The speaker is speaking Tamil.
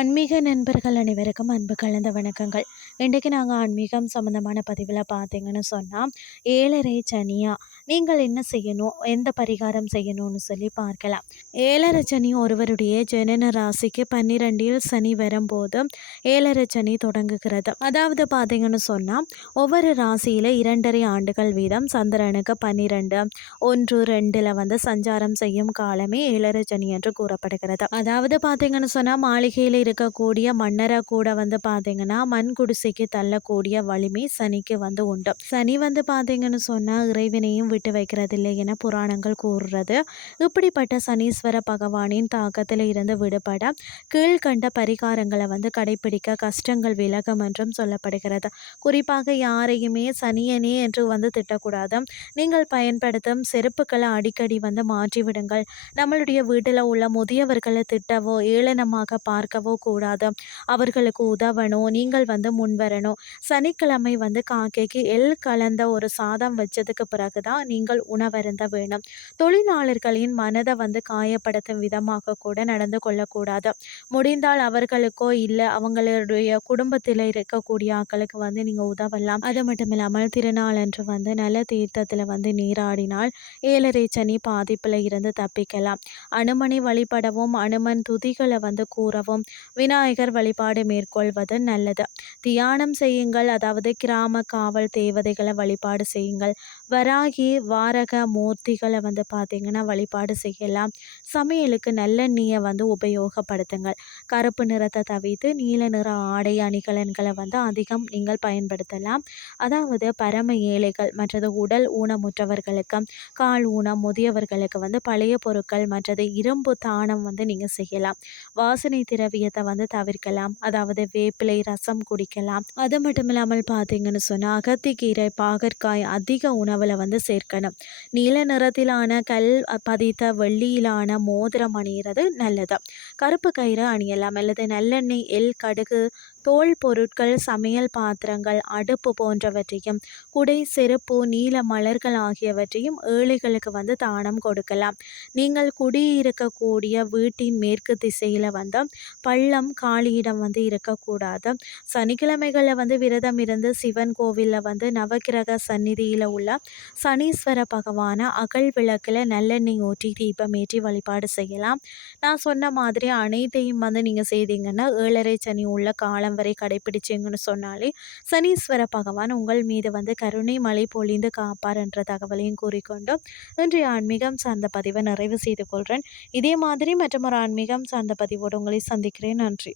ஆன்மீக நண்பர்கள் அனைவருக்கும் அன்பு கலந்த வணக்கங்கள். இன்றைக்கு நாங்கள் ஆன்மீகம் சம்மந்தமான பதிவில் பார்த்தீங்கன்னு சொன்னால் ஏழரை சனியா நீங்கள் என்ன செய்யணும் எந்த பரிகாரம் செய்யணும்னு சொல்லி பார்க்கலாம். ஏழரை சனி ஒருவருடைய ஜனன ராசிக்கு பன்னிரெண்டில் சனி வரும்போது ஏழரை சனி தொடங்குகிறது. அதாவது பார்த்தீங்கன்னு சொன்னால் ஒவ்வொரு ராசியில் இரண்டரை ஆண்டுகள் வீதம் சந்திரனுக்கு பன்னிரெண்டு ஒன்று ரெண்டில் வந்து சஞ்சாரம் செய்யும் காலமே ஏழரை சனி என்று கூறப்படுகிறது. அதாவது பார்த்தீங்கன்னு சொன்னால் மாளிகையில் இருக்கக்கூடிய மன்னரை கூட வந்து பார்த்தீங்கன்னா மண் குடிசைக்கு தள்ளக்கூடிய வலிமை சனிக்கு வந்து உண்டு. சனி வந்து பார்த்தீங்கன்னு சொன்னால் இறைவினையும் விட்டு வைக்கிறது இல்லை என புராணங்கள் கூறுறது. இப்படிப்பட்ட சனீஸ்வர பகவானின் தாக்கத்தில் இருந்து விடுபட கீழ்கண்ட பரிகாரங்களை வந்து கடைபிடிக்க கஷ்டங்கள் விலகும் என்றும் சொல்லப்படுகிறது. குறிப்பாக யாரையுமே சனியனே என்று வந்து திட்டக்கூடாது. நீங்கள் பயன்படுத்தும் செருப்புகளை அடிக்கடி வந்து மாற்றிவிடுங்கள். நம்மளுடைய வீட்டில் உள்ள முதியவர்களை திட்டவோ ஏளனமாக பார்க்கவோ கூடாது அவர்களுக்கு உதவணும். நீங்கள் வந்து முன்வரணும் சனிக்கிழமை வந்து காக்கைக்கு எள் கலந்த ஒரு சாதம் வச்சதுக்கு பிறகு தான் நீங்கள் உணவருந்த வேணும். தொழிலாளர்களின் மனதை வந்து காயப்படுத்தும் விதமாக கூட நடந்து கொள்ளக்கூடாது. முடிந்தால் அவர்களுக்கோ இல்லை அவங்களுடைய குடும்பத்தில் இருக்கக்கூடிய ஆக்களுக்கு வந்து நீங்கள் உதவலாம். அது மட்டும் இல்லாமல் திருநாள் அன்று வந்து நல்ல தீர்த்தத்தில் வந்து நீராடினால் ஏழரை சனி பாதிப்பில் இருந்து தப்பிக்கலாம். அனுமனை வழிபடவும் அனுமன் துதிகளை வந்து கூறவும் விநாயகர் வழிபாடு மேற்கொள்வது நல்லது. தியானம் செய்யுங்கள். அதாவது கிராம காவல் தேவதைகளை வழிபாடு செய்யுங்கள். வராகி வாரக மூர்த்திகளை வந்து பார்த்திங்கன்னா வழிபாடு செய்யலாம். சமையலுக்கு நல்லெண்ணெயை வந்து உபயோகப்படுத்துங்கள். கருப்பு நிறத்தை தவிர்த்து நீல நிற ஆடை அணிகலன்களை வந்து அதிகம் நீங்கள் பயன்படுத்தலாம். அதாவது பரம ஏழைகள் மற்றது உடல் ஊனமுற்றவர்களுக்கு கால் ஊனம் முதியவர்களுக்கு வந்து பழைய பொருட்கள் மற்றது இரும்பு தானம் வந்து நீங்கள் செய்யலாம். வாசனை திரவிய விஷயத்தை வந்து தவிர்க்கலாம். அதாவது வேப்பிலை ரசம் குடிக்கலாம். அது மட்டும் இல்லாமல் பார்த்தீங்கன்னு சொன்னால் அகத்திக்கீரை பாகற்காய் அதிக உணவில் வந்து சேர்க்கணும். நீல நிறத்திலான கல் பதித்த வெள்ளியிலான மோதிரம் அணிகிறது நல்லது. கருப்பு கயிறு அணியலாம். அல்லது நல்லெண்ணெய் எல் கடுகு தோல் பொருட்கள் சமையல் பாத்திரங்கள் அடுப்பு போன்றவற்றையும் குடை செருப்பு நீல மலர்கள் ஆகியவற்றையும் ஏழைகளுக்கு வந்து தானம் கொடுக்கலாம். நீங்கள் குடியிருக்கக்கூடிய வீட்டின் மேற்கு திசையில் வந்து பள்ளம் காளியிடம் வந்து இருக்கக்கூடாது. சனிக்கிழமைகளில் வந்து விரதம் இருந்து சிவன் கோவிலில் வந்து நவகிரக சந்நிதியில் உள்ள சனீஸ்வர பகவான அகல் விளக்கில் நல்லெண்ணெய் ஊற்றி தீபம் ஏற்றி வழிபாடு செய்யலாம். நான் சொன்ன மாதிரி அனைத்தையும் வந்து நீங்கள் செய்தீங்கன்னா ஏழரை சனி உள்ள காலம் வரை கடைபிடிச்சிங்கன்னு சொன்னாலே சனீஸ்வர பகவான் உங்கள் மீது வந்து கருணை மலை பொழிந்து காப்பார் என்ற தகவலையும் கூறிக்கொண்டு இன்றைய ஆன்மீகம் சார்ந்த பதிவை நிறைவு செய்து கொள்கிறேன் இதே மாதிரி மற்றும் ஒரு ஆன்மீகம் சார்ந்த பதிவோடு உங்களை சந்திக்கிறேன். நன்றி.